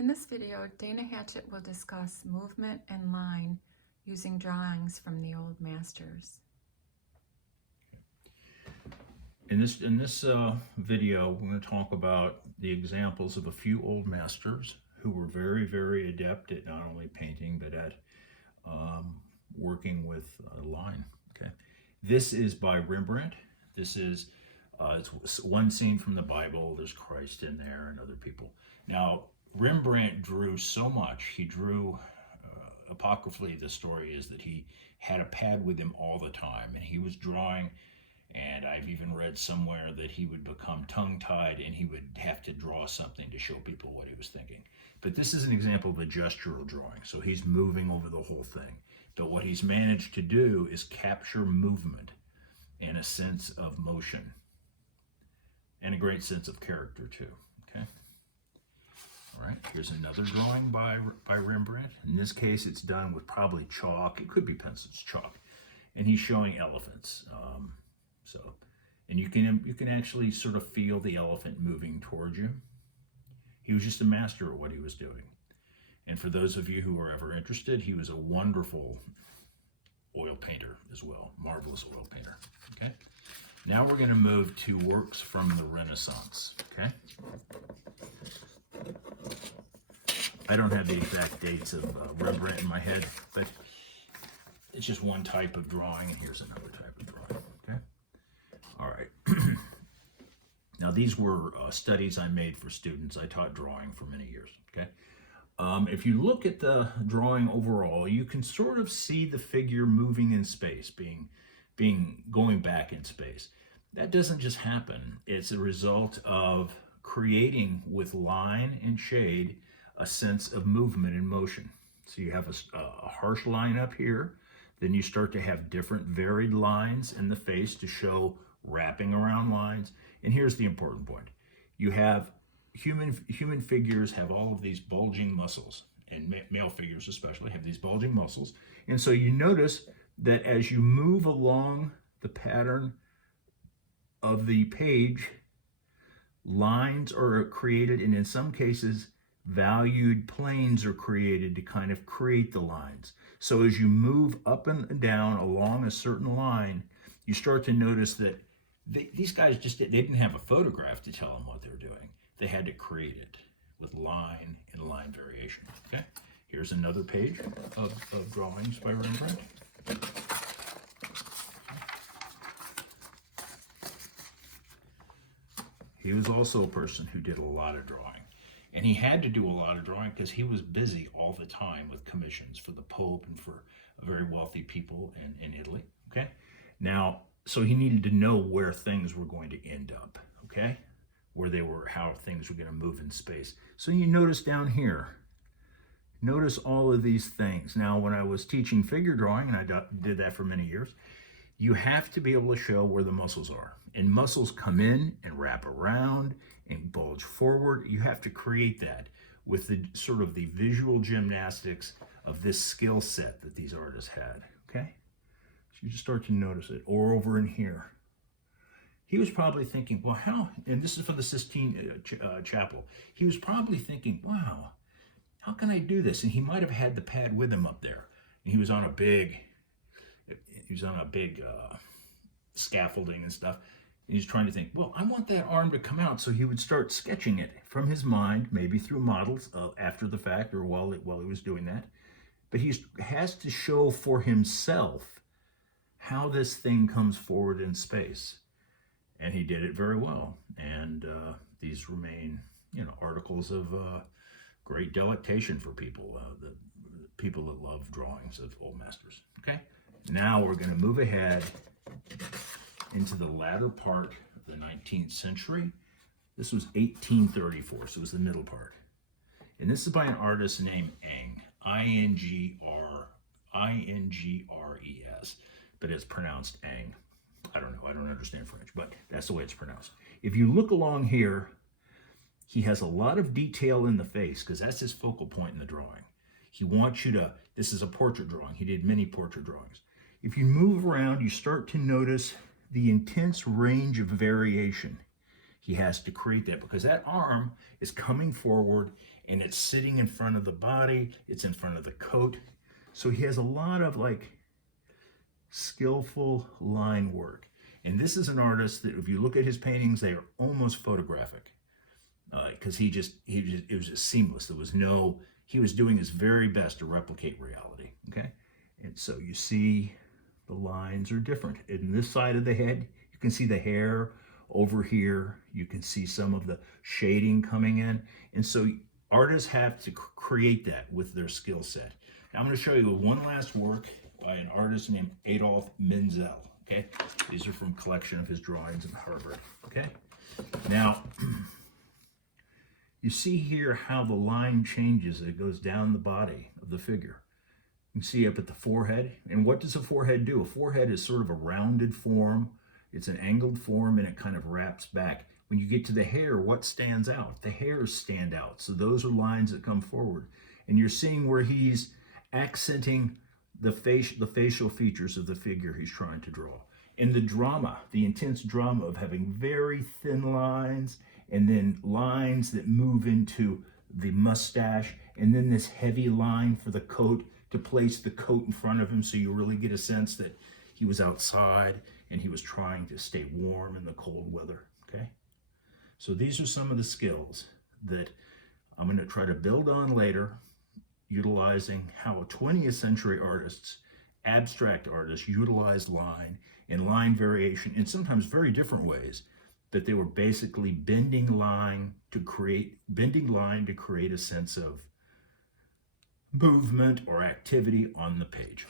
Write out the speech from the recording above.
In this video, Dana Hatchett will discuss movement and line using drawings from the old masters. In this video, we're going to talk about the examples of a few old masters who were very, very adept at not only painting, but at working with line. Okay, this is by Rembrandt. This is it's one scene from the Bible. There's Christ in there and other people. Now, Rembrandt drew so much. He drew, apocryphally, the story is that he had a pad with him all the time, and he was drawing. And I've even read somewhere that he would become tongue-tied and he would have to draw something to show people what he was thinking. But this is an example of a gestural drawing. So he's moving over the whole thing. But what he's managed to do is capture movement and a sense of motion and a great sense of character too. Okay. All right, here's another drawing by Rembrandt. In this case, it's done with probably chalk. It could be pencils, chalk. And he's showing elephants. And you can actually sort of feel the elephant moving towards you. He was just a master at what he was doing. And for those of you who are ever interested, he was a wonderful oil painter as well, marvelous oil painter. Okay. Now we're going to move to works from the Renaissance. Okay. I don't have the exact dates of Rembrandt in my head, but it's just one type of drawing, and here's another type of drawing. Okay. All right. Now, these were studies I made for students. I taught drawing for many years. Okay. If you look at the drawing overall, you can sort of see the figure moving in space, going back in space. That doesn't just happen. It's a result of creating with line and shade a sense of movement and motion. So you have a harsh line up here. Then you start to have different varied lines in the face to show wrapping around lines. And here's the important point. You have human figures have all of these bulging muscles, and male figures especially have these bulging muscles. And so you notice that as you move along the pattern of the page, lines are created, and in some cases, valued planes are created to kind of create the lines. So as you move up and down along a certain line, you start to notice that these guys they didn't have a photograph to tell them what they're doing. They had to create it with line and line variation. Okay, here's another page of drawings by Rembrandt. He was also a person who did a lot of drawing. And he had to do a lot of drawing because he was busy all the time with commissions for the Pope and for very wealthy people in Italy. Okay, now, so he needed to know where things were going to end up. Okay, where they were, how things were going to move in space. So you notice down here, notice all of these things. Now, when I was teaching figure drawing, and I did that for many years, you have to be able to show where the muscles are. And muscles come in and wrap around and bulge forward. You have to create that with the sort of the visual gymnastics of this skill set that these artists had. Okay, so you just start to notice it. Or over in here, he was probably thinking, well, how, and this is for the Sistine Chapel, he was probably thinking, wow, how can I do this? And he might have had the pad with him up there. And he was on a big scaffolding and stuff. And he's trying to think, well, I want that arm to come out. So he would start sketching it from his mind, maybe through models after the fact or while he was doing that. But he has to show for himself how this thing comes forward in space. And he did it very well. And these remain, articles of great delectation for people, the people that love drawings of old masters. Okay, now we're going to move ahead into the latter part of the 19th century. This was 1834, so it was the middle part. And this is by an artist named Ingres, I-N-G-R-E-S, but it's pronounced Ang. I don't know, I don't understand French, but that's the way it's pronounced. If you look along here, he has a lot of detail in the face because that's his focal point in the drawing. He wants you to, this is a portrait drawing. He did many portrait drawings. If you move around, you start to notice the intense range of variation he has to create that because that arm is coming forward and it's sitting in front of the body, it's in front of the coat. So he has a lot of like skillful line work. And this is an artist that if you look at his paintings, they are almost photographic. Because it was just seamless. There was no, he was doing his very best to replicate reality, okay? And so you see the lines are different. In this side of the head, you can see the hair over here. You can see some of the shading coming in. And so artists have to create that with their skill set. Now I'm going to show you one last work by an artist named Adolf Menzel, okay? These are from a collection of his drawings in Harvard, okay? Now, you see here how the line changes as it goes down the body of the figure. You can see up at the forehead. And what does a forehead do? A forehead is sort of a rounded form. It's an angled form and it kind of wraps back. When you get to the hair, what stands out? The hairs stand out. So those are lines that come forward. And you're seeing where he's accenting the facial features of the figure he's trying to draw. And the drama, the intense drama of having very thin lines and then lines that move into the mustache, and then this heavy line for the coat to place the coat in front of him so you really get a sense that he was outside and he was trying to stay warm in the cold weather, okay? So these are some of the skills that I'm going to try to build on later, utilizing how 20th century artists, abstract artists, utilized line and line variation in sometimes very different ways, that they were basically bending line to create a sense of movement or activity on the page.